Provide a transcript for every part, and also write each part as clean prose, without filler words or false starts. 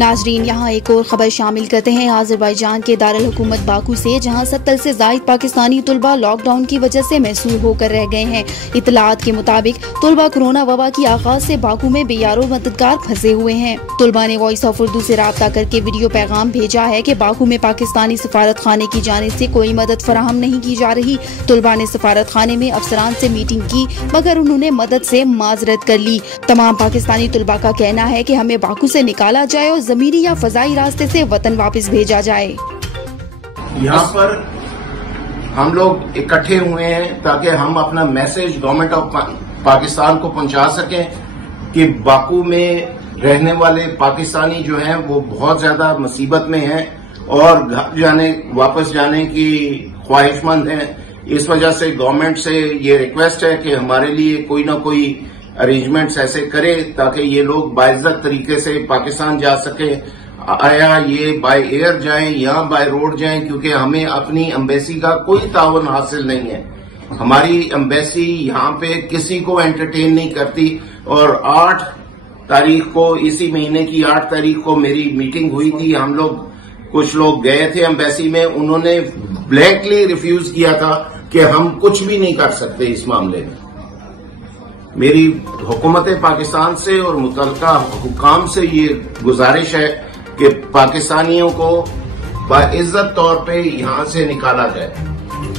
नाजरीन, यहाँ एक और खबर शामिल करते हैं अज़रबैजान के दारुल हुकूमत बाकू से, जहाँ 70 से ज़ायद पाकिस्तानी तुलबा लॉकडाउन की वजह से महसूर होकर रह गए हैं। इतलात के मुताबिक तुलबा कोरोना वबा की आगाज से बाकू में बेयारो मददगार फंसे हुए हैं। तुलबा ने वॉइस ऑफ उर्दू से राब्ता करके वीडियो पैगाम भेजा है कि बाकू में पाकिस्तानी सफारत खाने की जानिब से कोई मदद फराहम नहीं की जा रही। तुलबा ने सफारत खाने में अफसरान से मीटिंग की, मगर उन्होंने मदद से माजरत कर ली। तमाम पाकिस्तानी तुलबा का कहना है कि हमें बाकू से निकाला जाए और जमीनी या फजाई रास्ते से वतन वापस भेजा जाए। यहाँ पर हम लोग इकट्ठे हुए हैं ताकि हम अपना मैसेज गवर्नमेंट ऑफ पाकिस्तान को पहुंचा सकें कि बाकू में रहने वाले पाकिस्तानी जो हैं वो बहुत ज्यादा मुसीबत में हैं और घर वापस जाने की ख्वाहिशमंद हैं। इस वजह से गवर्नमेंट से ये रिक्वेस्ट है कि हमारे लिए कोई ना कोई अरेंजमेंट्स ऐसे करे ताकि ये लोग बाइज्जत तरीके से पाकिस्तान जा सके। आया ये बाय एयर जाएं या बाय रोड जाएं, क्योंकि हमें अपनी एम्बेसी का कोई तावन हासिल नहीं है। हमारी एम्बेसी यहाँ पे किसी को एंटरटेन नहीं करती। और 8 तारीख को, इसी महीने की 8 तारीख को मेरी मीटिंग हुई थी। हम लोग कुछ लोग गए थे एम्बेसी में, उन्होंने ब्लैंकली रिफ्यूज किया था कि हम कुछ भी नहीं कर सकते इस मामले में। मेरी हुकूमत पाकिस्तान से और मुतल्लिका हुकाम से ये गुजारिश है कि पाकिस्तानियों को बाइज्जत तौर पे यहाँ से निकाला जाए।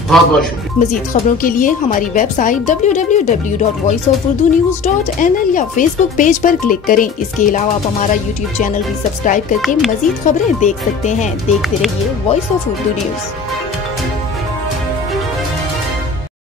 बहुत बहुत शुक्रिया। मजीद खबरों के लिए हमारी वेबसाइट www.voiceofurdunews.nl या फेसबुक पेज पर क्लिक करें। इसके अलावा आप हमारा यूट्यूब चैनल भी सब्सक्राइब करके मजीद खबरें देख सकते हैं। देखते रहिए वॉइस ऑफ उर्दू न्यूज।